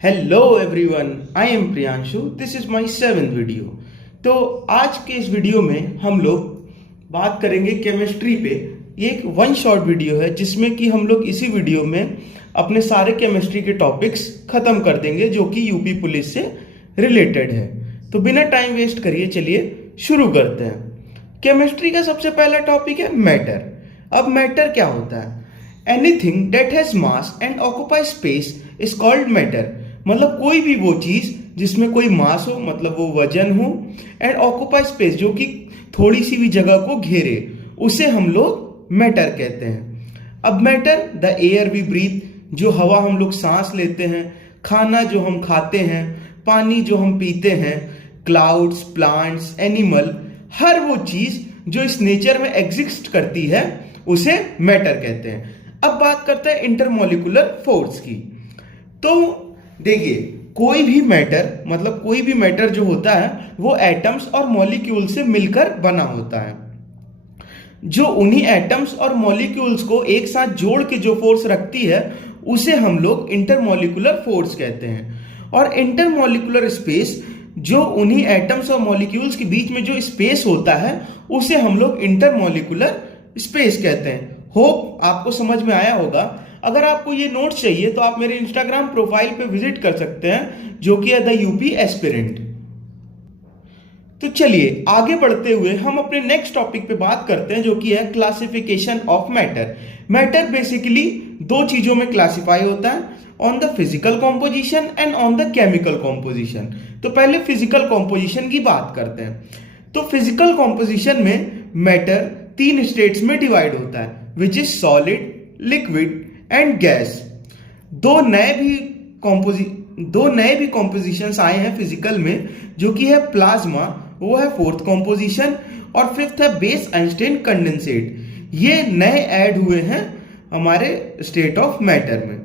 Hello everyone, I am Priyanshu. This is my 7th video. तो आज के इस वीडियो में हम लोग बात करेंगे केमिस्ट्री पे। ये एक वन शॉट वीडियो है जिसमें कि हम लोग इसी वीडियो में अपने सारे केमिस्ट्री के टॉपिक्स खत्म कर देंगे जो कि यूपी पुलिस से रिलेटेड है। तो बिना टाइम वेस्ट करिए चलिए शुरू करते हैं। केमिस्ट्री का सबसे पहला टॉपिक है मैटर। अब मैटर क्या होता है? Anything that has mass and occupy space is called matter. मतलब कोई भी वो चीज जिसमें कोई मास हो, मतलब वो वजन हो, एंड ऑक्यूपाई स्पेस जो कि थोड़ी सी भी जगह को घेरे, उसे हम लोग मैटर कहते हैं। अब matter the air we breathe, जो हवा हम लोग सांस लेते हैं, खाना जो हम खाते हैं, पानी जो हम पीते हैं, क्लाउड्स, प्लांट्स, एनिमल, हर वो चीज जो इस नेचर में एग्जिस्ट करती है उसे मैटर कहते हैं। अब बात करते हैं इंटरमॉलिक्यूलर फोर्स की। तो देखिए, कोई भी मैटर, मतलब कोई भी मैटर जो होता है वो एटम्स और मॉलिक्यूल से मिलकर बना होता है। जो उन्हीं एटम्स और मॉलिक्यूल्स को एक साथ जोड़ के जो फोर्स रखती है उसे हम लोग इंटरमॉलिक्यूलर फोर्स कहते हैं। और इंटरमॉलिक्यूलर स्पेस, जो उन्हीं एटम्स और मॉलिक्यूल्स के बीच में जो स्पेस होता है उसे हम लोग इंटरमॉलिक्यूलर स्पेस कहते हैं। होप आपको समझ में आया होगा। अगर आपको ये नोट्स चाहिए तो आप मेरे इंस्टाग्राम प्रोफाइल पे विजिट कर सकते हैं जो कि है द यूपी एस्पिरेंट। तो चलिए आगे बढ़ते हुए हम अपने नेक्स्ट टॉपिक पे बात करते हैं जो कि है classification of matter. Matter basically दो चीजों में क्लासिफाई होता है, on the physical composition and on the chemical composition. तो पहले फिजिकल कॉम्पोजिशन की बात करते हैं। तो फिजिकल कॉम्पोजिशन में मैटर 3 स्टेट्स में डिवाइड होता है, which is solid, liquid and gas. दो नए भी कॉम्पोजिशंस आए हैं फिजिकल में, जो कि है प्लाज्मा, वो है 4th कॉम्पोजिशन, और 5th है बेस आइंस्टाइन कंडेंसेट। ये नए ऐड हुए हैं हमारे स्टेट ऑफ मैटर में।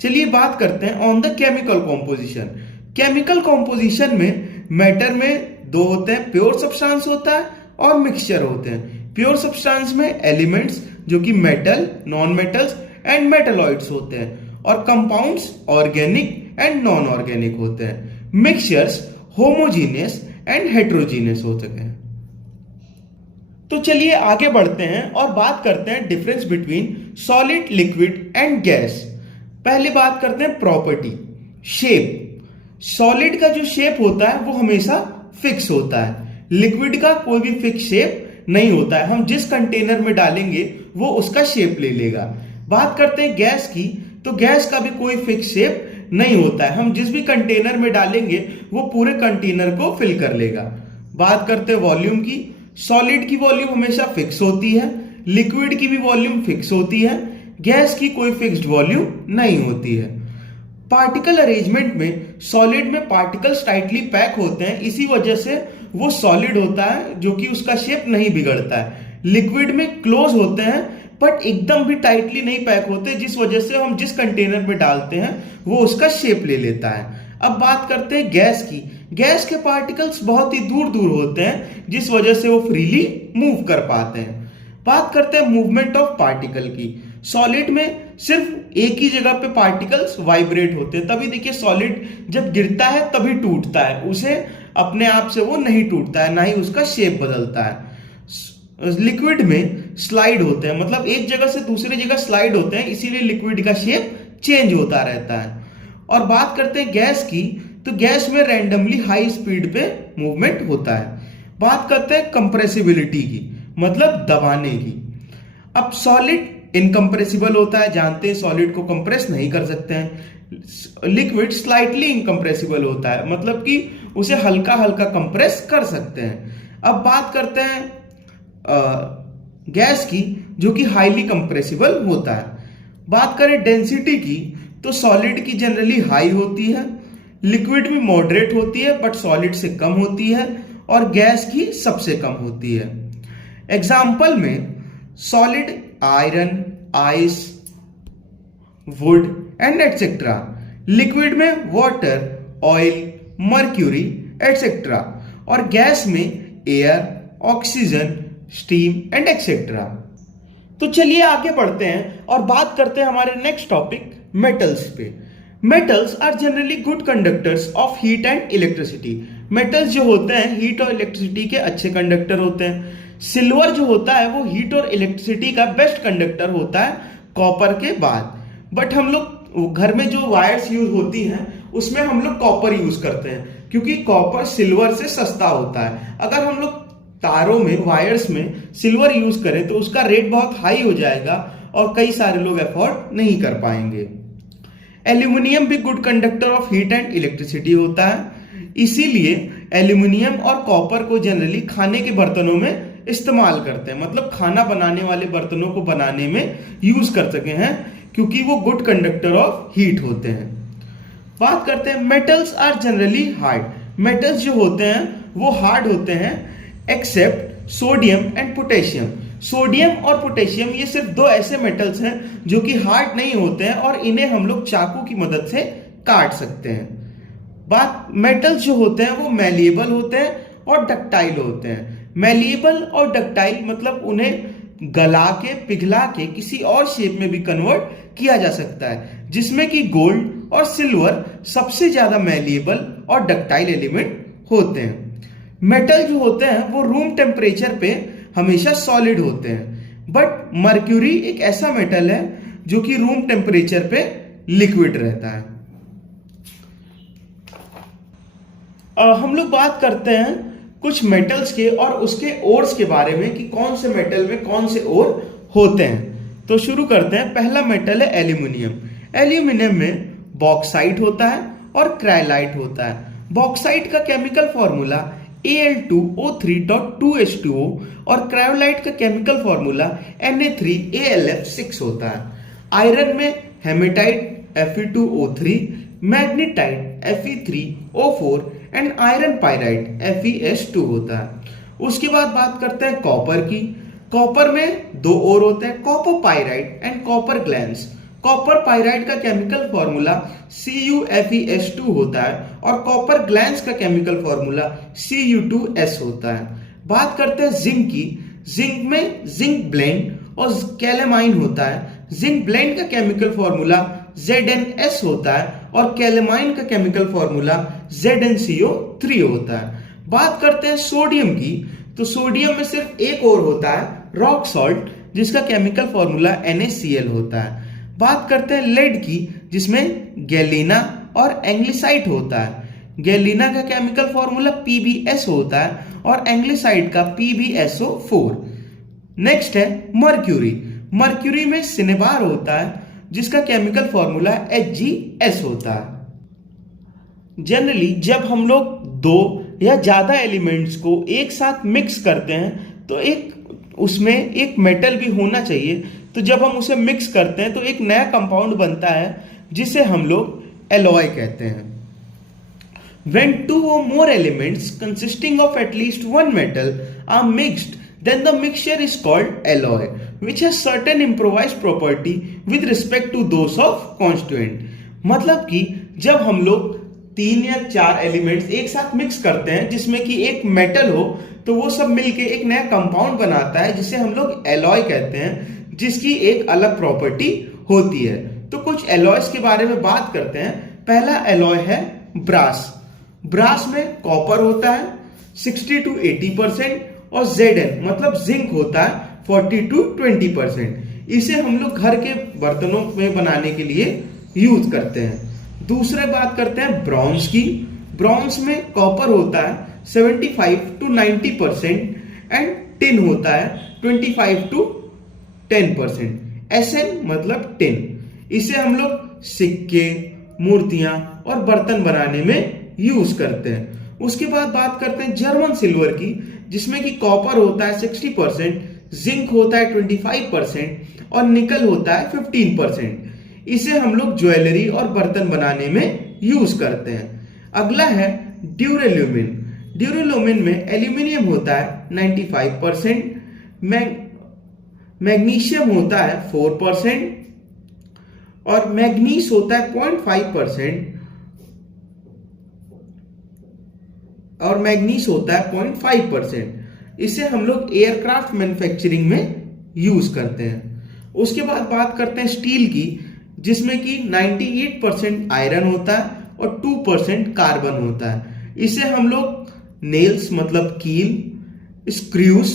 चलिए बात करते हैं on the chemical composition. Chemical composition में मैटर में दो होते हैं, प्योर सब्सटेंस होता है और मिक्सचर होते हैं। प्योर सब्सटेंस में एलिमेंट्स जो कि metal, non metals and metalloids होते हैं, और compounds organic and non organic होते हैं। मिक्सचर्स होमोजीनियस एंड हेट्रोजीनियस होते हैं। तो चलिए आगे बढ़ते हैं और बात करते हैं difference between solid, liquid and gas. पहले बात करते हैं प्रॉपर्टी, शेप। सॉलिड का जो शेप होता है वो हमेशा फिक्स होता है, लिक्विड का कोई भी फिक्स शेप नहीं होता है। हम जिस कंटेनर में डालेंगे वो उसका शेप ले लेगा। बात करते हैं गैस की, तो गैस का भी कोई फिक्स शेप नहीं होता है। हम जिस भी कंटेनर में डालेंगे वो पूरे कंटेनर को फिल कर लेगा। बात करते हैं वॉल्यूम की। सॉलिड की वॉल्यूम हमेशा फिक्स होती है, लिक्विड की भी वॉल्यूम फिक्स होती है, गैस की कोई फिक्स्ड वॉल्यूम नहीं होती है। पार्टिकल अरेंजमेंट में सॉलिड में पार्टिकल्स टाइटली पैक होते हैं, इसी वजह से वो सॉलिड होता है जो कि उसका शेप नहीं बिगड़ता है। लिक्विड में क्लोज होते हैं बट एकदम भी टाइटली नहीं पैक होते, जिस वजह से हम जिस कंटेनर में डालते हैं वो उसका शेप ले लेता है। अब बात करते हैं गैस की। गैस के पार्टिकल्स बहुत ही दूर दूर होते हैं, जिस वजह से वो फ्रीली मूव कर पाते हैं। बात करते हैं मूवमेंट ऑफ पार्टिकल की। सॉलिड में सिर्फ एक ही जगह पे पार्टिकल्स वाइब्रेट होते हैं, तभी देखिए सॉलिड जब गिरता है तभी टूटता है, उसे अपने आप से वो नहीं टूटता है, ना ही उसका शेप बदलता है। लिक्विड में स्लाइड होते हैं, मतलब एक जगह से दूसरी जगह स्लाइड होते हैं, इसीलिए लिक्विड का शेप चेंज होता रहता है। और बात करते हैं गैस की, तो गैस में रैंडमली हाई स्पीड पे मूवमेंट होता है। बात करते हैं कंप्रेसिबिलिटी की, मतलब दबाने की। अब सॉलिड इनकंप्रेसिबल होता है, जानते हैं सॉलिड को कंप्रेस नहीं कर सकते हैं। लिक्विड स्लाइटली इनकंप्रेसिबल होता है, मतलब कि उसे हल्का हल्का कंप्रेस कर सकते हैं। अब बात करते हैं गैस की, जो कि हाईली कंप्रेसिबल होता है। बात करें डेंसिटी की, तो सॉलिड की जनरली हाई होती है, लिक्विड में मॉडरेट होती है बट सॉलिड से कम होती है, और गैस की सबसे कम होती है। एग्जाम्पल में solid iron, ice, would and etcetera. Liquid में वाटर, ऑयल, मर्क्यूरी एटसेट्रा, और गैस में air, oxygen, steam and etcetera. तो चलिए आगे बढ़ते हैं और बात करते हैं हमारे नेक्स्ट टॉपिक मेटल्स पे। Metals are generally good conductors of heat and electricity. Metals जो होते हैं हीट और इलेक्ट्रिसिटी के अच्छे कंडक्टर होते हैं। सिल्वर जो होता है वो हीट और इलेक्ट्रिसिटी का बेस्ट कंडक्टर होता है कॉपर के बाद। बट हम लोग घर में जो वायर्स यूज होती हैं उसमें हम लोग कॉपर यूज करते हैं क्योंकि कॉपर सिल्वर से सस्ता होता है। अगर हम लोग तारों में वायर्स में सिल्वर यूज करें तो उसका रेट बहुत हाई हो जाएगा और कई सारे लोग अफोर्ड नहीं कर पाएंगे। एल्यूमिनियम भी good conductor of heat and electricity होता है, इसीलिए एल्यूमिनियम और कॉपर को जनरली खाने के बर्तनों में इस्तेमाल करते हैं, मतलब खाना बनाने वाले बर्तनों को बनाने में यूज कर सके हैं क्योंकि वो गुड कंडक्टर ऑफ हीट होते हैं। बात करते हैं metals are generally hard. Metals जो होते हैं वो हार्ड होते हैं except sodium and potassium. Sodium और पोटेशियम ये सिर्फ दो ऐसे मेटल्स हैं जो कि हार्ड नहीं होते हैं और इन्हें हम लोग चाकू की मदद से काट सकते हैं। बात मेटल्स जो होते हैं वो मैलिएबल होते हैं और डक्टाइल होते हैं। मैलिएबल और डक्टाइल मतलब उन्हें गला के पिघला के किसी और शेप में भी कन्वर्ट किया जा सकता है, जिसमें कि गोल्ड और सिल्वर सबसे ज्यादा मैलिएबल और डक्टाइल एलिमेंट होते हैं। मेटल जो होते हैं वो रूम टेम्परेचर पे हमेशा सॉलिड होते हैं, बट मर्क्यूरी एक ऐसा मेटल है जो कि रूम टेम्परेचर पे लिक्विड रहता है। हम लोग बात करते हैं कुछ मेटल्स के और उसके ओर्स के बारे में कि कौन से मेटल में कौन से ओर होते हैं। तो शुरू करते हैं। पहला मेटल है एल्यूमिनियम। एल्यूमिनियम में बॉक्साइट होता है और क्राइलाइट होता है। बॉक्साइट का केमिकल फॉर्मूला Al2O3.2H2O और क्रायोलाइट का केमिकल फॉर्मूला Na3AlF6 होता है। आयरन में haematite Fe2O3, magnetite Fe3O4 and iron pyrite FeS2 होता है। उसके बाद बात करते हैं कॉपर की। कॉपर में दो और होते हैं, copper pyrite and copper glance. Copper pyrite का केमिकल फॉर्मूला CuFeS2 होता है और कॉपर ग्लैंस का केमिकल फॉर्मूला Cu2S होता है। बात करते हैं जिंक की। जिंक में जिंक ब्लेंड और कैलेमाइन होता है। जिंक ब्लेंड का केमिकल फॉर्मूला ZnS होता है और कैलेमाइन का केमिकल फॉर्मूला ZnCO3 होता है। बात करते हैं सोडियम की। तो सोडियम में सिर्फ एक और होता है, रॉक सॉल्ट, जिसका केमिकल फॉर्मूला NaCl होता है। बात करते हैं लेड की, जिसमें गैलिना और एंग्लिसाइट होता है। गैलिना का केमिकल फॉर्मूला PbS होता है और एंग्लिसाइट का PbSO4। नेक्स्ट है मर्क्यूरी। मर्क्यूरी में सिनेबार होता है जिसका केमिकल फॉर्मूला HgS होता है। जनरली जब हम लोग दो या ज्यादा एलिमेंट्स को एक साथ मिक्स करते हैं तो उसमें एक मेटल भी होना चाहिए। तो जब हम उसे मिक्स करते हैं तो एक नया कंपाउंड बनता है जिसे हम लोग एलॉय कहते हैं। When two or more elements consisting of at least one metal are mixed, then the mixture is called alloy, which has certain improvised property with respect to those of constituent। मतलब कि जब हम लोग 3 या 4 elements एक साथ mix करते हैं जिसमें कि एक मेटल हो तो वो सब मिलके एक नया कंपाउंड बनाता है जिसे हम लोग एलॉय कहते हैं, जिसकी एक अलग प्रॉपर्टी होती है। तो कुछ एलॉयज के बारे में बात करते हैं। पहला एलॉय है ब्रास। ब्रास में कॉपर होता है 60 to 80% और Zn मतलब जिंक होता है 40 to 20%। इसे हम लोग घर के बर्तनों में बनाने के लिए यूज करते हैं। दूसरे बात करते हैं ब्रॉन्ज की। ब्रॉन्ज में कॉपर होता है 75 to 90% एंड टिन होता है 25 to 10%। Sn मतलब टिन। इसे हम लोग सिक्के, मूर्तियां और बर्तन बनाने में यूज करते हैं। उसके बाद बात करते हैं जर्मन सिल्वर की, जिसमें कि कॉपर होता है 60%, जिंक होता है 25% और निकल होता है 15%। इसे हम लोग ज्वेलरी और बर्तन बनाने में यूज करते हैं। अगला है ड्यूरेल्यूमिन। ड्यूरेल्यूमिन में एल्यूमिनियम होता है 95%, मैग्नीशियम होता है 4% और मैग्नीस होता है 0.5% और मैग्नीस होता है 0.5%। इसे हम लोग एयरक्राफ्ट मैन्युफैक्चरिंग में यूज करते हैं। उसके बाद बात करते हैं स्टील की, जिसमें कि 98% आयरन होता है और 2% कार्बन होता है। इसे हम लोग नेल्स मतलब कील, स्क्रूज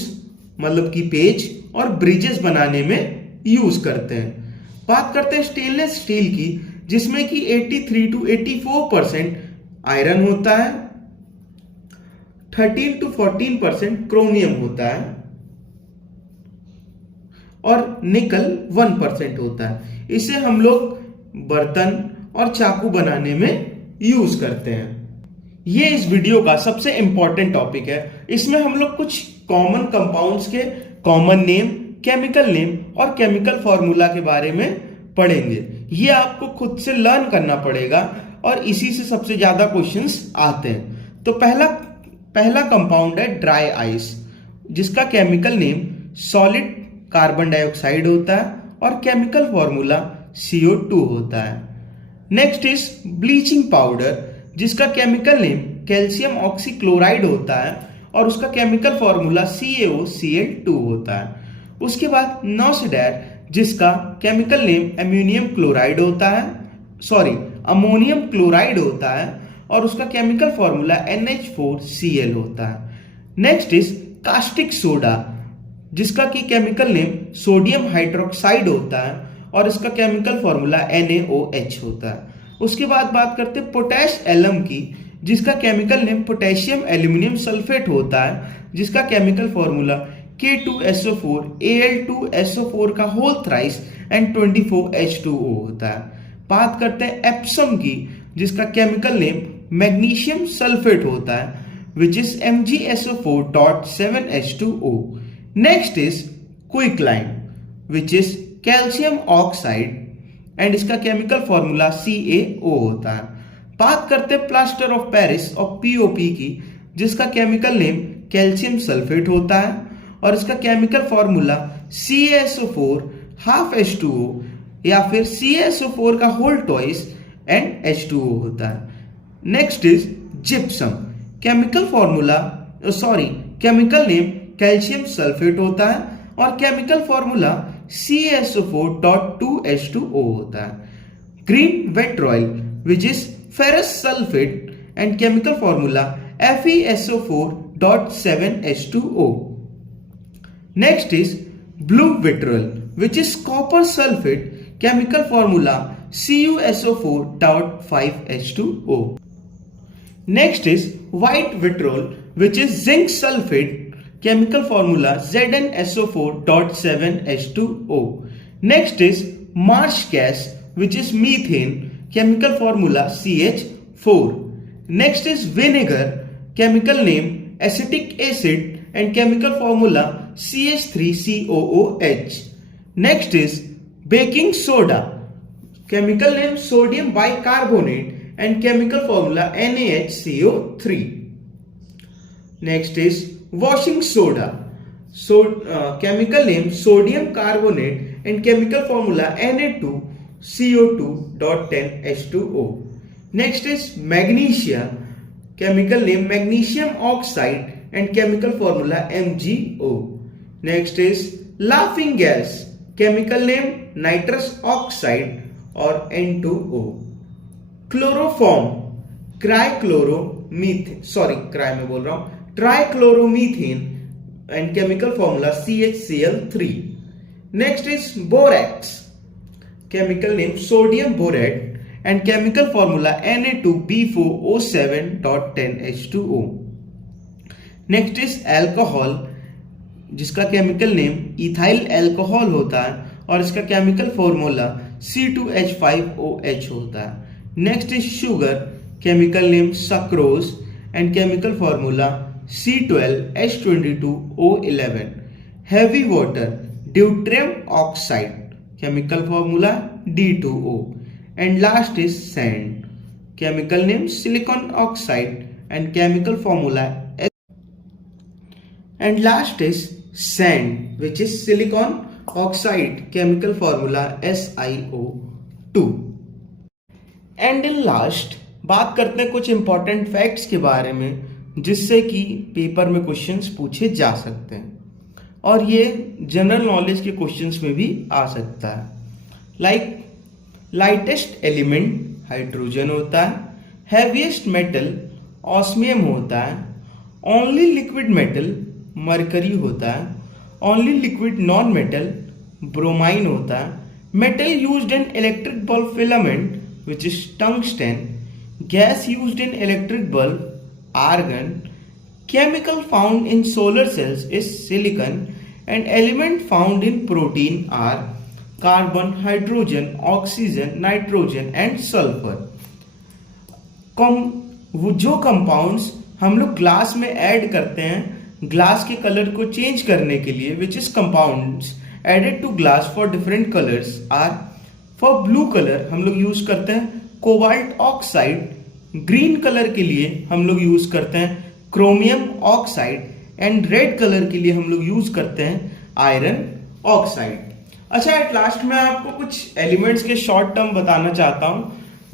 मतलब कि पेच और ब्रिजेस बनाने में यूज करते हैं। बात करते हैं स्टेनलेस स्टील की, जिसमें कि 83 to 84% आयरन होता है, 13 to 14% क्रोमियम होता है और निकल 1% होता है। इसे हम लोग बर्तन और चाकू बनाने में यूज करते हैं। ये इस वीडियो का सबसे इंपॉर्टेंट टॉपिक है। इसमें हम लोग कुछ कॉमन कंपाउंड्स के कॉमन नेम, केमिकल नेम और केमिकल फॉर्मूला के बारे में पढ़ेंगे। ये आपको खुद से लर्न करना पड़ेगा और इसी से सबसे ज्यादा क्वेश्चंस आते हैं। तो पहला कंपाउंड है ड्राई आइस, जिसका chemical name solid carbon dioxide होता है और केमिकल फॉर्मूला CO2 होता है। नेक्स्ट इज ब्लीचिंग पाउडर, जिसका केमिकल नेम कैल्शियम ऑक्सीक्लोराइड होता है और उसका केमिकल फॉर्मूला CaOCl2 होता है। उसके बाद नॉसिडर, जिसका केमिकल नेम अमोनियम क्लोराइड होता है और उसका केमिकल फॉर्मूला NH4Cl होता है। नेक्स्ट इज कास्टिक सोडा, जिसका की केमिकल नेम सोडियम हाइड्रोक्साइड होता है और इसका केमिकल फॉर्मूला NaOH होता है। उसके बाद बात करते हैं पोटैश एलम की, जिसका chemical name potassium aluminium sulphate होता है, जिसका केमिकल फॉर्मूला K2SO4 Al2SO4 का होल थ्राइस एंड 24H2O होता है। बात करते हैं एप्सम की, जिसका केमिकल नेम मैग्नीशियम सल्फेट होता है, which is MgSO4.7H2O। Next is quicklime, which is calcium oxide and इसका केमिकल फॉर्मूला CaO होता है। बात करते हैं प्लास्टर ऑफ पेरिस और POP की, जिसका केमिकल नेम कैल्शियम सल्फेट होता है और इसका chemical formula CaSO4 half H2O या फिर CaSO4 का होल ट्वाइस एंड H2O होता है। Next is gypsum, chemical name calcium sulphate होता है और केमिकल फॉर्मूला CaSO4.2H2O होता है। Green vitriol, which is ferrous sulphate and chemical formula FeSO4.7H2O। Next is blue vitriol, which is copper sulphate, chemical formula CuSO4.5H2O। Next is white vitriol, which is zinc sulphate, chemical formula ZnSO4.7H2O। Next is Marsh gas, which is methane, chemical formula CH4। Next is vinegar, chemical name acetic acid and chemical formula CH3COOH। Next is baking soda, chemical name sodium bicarbonate and chemical formula NaHCO3। Next is washing soda, chemical name sodium carbonate and chemical formula Na2CO2.10H2O. Next is magnesia, chemical name magnesium oxide and chemical formula MgO. Next is laughing gas, chemical name nitrous oxide or N2O. Chloroform, trichloromethane and chemical formula CHCl3. Next is borax, chemical name sodium borate and chemical formula Na2B4O7.10H2O. Next is alcohol, जिसका chemical name ethyl alcohol होता है और इसका chemical formula C2H5OH होता है। Next is sugar, chemical name sucrose and chemical formula C12H22O11। Heavy water, deuterium oxide, chemical formula D2O। And last is sand, chemical name silicon oxide and chemical formula and last is sand, which is silicon oxide, chemical formula SiO2। and in last बात करते हैं कुछ important facts के बारे में, जिससे कि paper में क्वेश्चंस पूछे जा सकते हैं और ये जनरल नॉलेज के क्वेश्चंस में भी आ सकता है। लाइटेस्ट एलिमेंट हाइड्रोजन होता है, हैवीएस्ट मेटल ऑस्मियम होता है, ओनली लिक्विड मेटल मरकरी होता है, only liquid non metal bromine होता है, metal used in electric bulb filament which is tungsten, gas used in electric bulb argon, chemical found in solar cells is silicon and element found in protein are carbon, hydrogen, oxygen, nitrogen and sulfur. जो compounds हम लोग glass में add करते हैं glass के colour को change करने के लिए, which is compounds added to glass for different colours are, for blue colour हम लोग यूज करते हैं कोबाल्ट ऑक्साइड, ग्रीन कलर के लिए हम लोग यूज करते हैं chromium oxide and red colour के लिए हम लोग यूज करते हैं आयरन ऑक्साइड। अच्छा, एट लास्ट में आपको कुछ एलिमेंट्स के शॉर्ट टर्म बताना चाहता हूं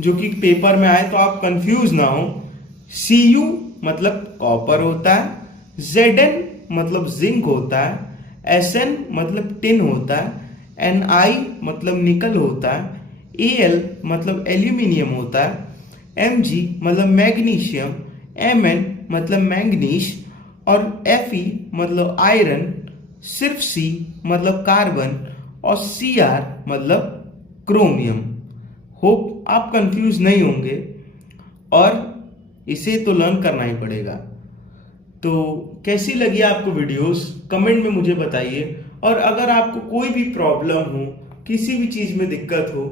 जो कि पेपर में आए तो आप कंफ्यूज ना हो। Cu मतलब कॉपर होता है, Zn मतलब जिंक होता है, Sn मतलब टिन होता है, Ni मतलब निकल होता है, Al मतलब एल्यूमिनियम होता है, Mg मतलब मैग्नीशियम, Mn मतलब मैंगनीज और Fe मतलब आयरन, सिर्फ C मतलब कार्बन और Cr मतलब क्रोमियम। होप आप कंफ्यूज नहीं होंगे और इसे तो लर्न करना ही पड़ेगा। तो कैसी लगी आपको वीडियोस कमेंट में मुझे बताइए, और अगर आपको कोई भी प्रॉब्लम हो, किसी भी चीज में दिक्कत हो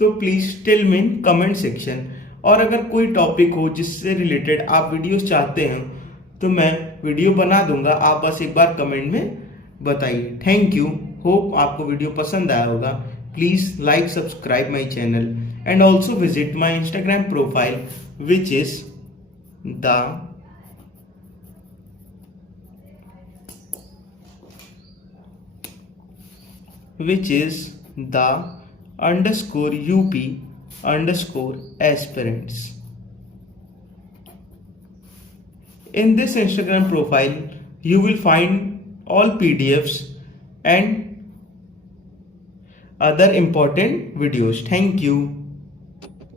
तो please tell me in comment section. और अगर कोई टॉपिक हो जिससे रिलेटेड आप वीडियोस चाहते हैं तो मैं वीडियो बना दूंगा, आप बस एक बार कमेंट में बताइए। थैंक यू, होप आपको वीडियो पसंद आया होगा। Please like subscribe my channel and also visit my Instagram profile which is the_UP_aspirants. In this Instagram profile, you will find all PDFs and other important videos. Thank you.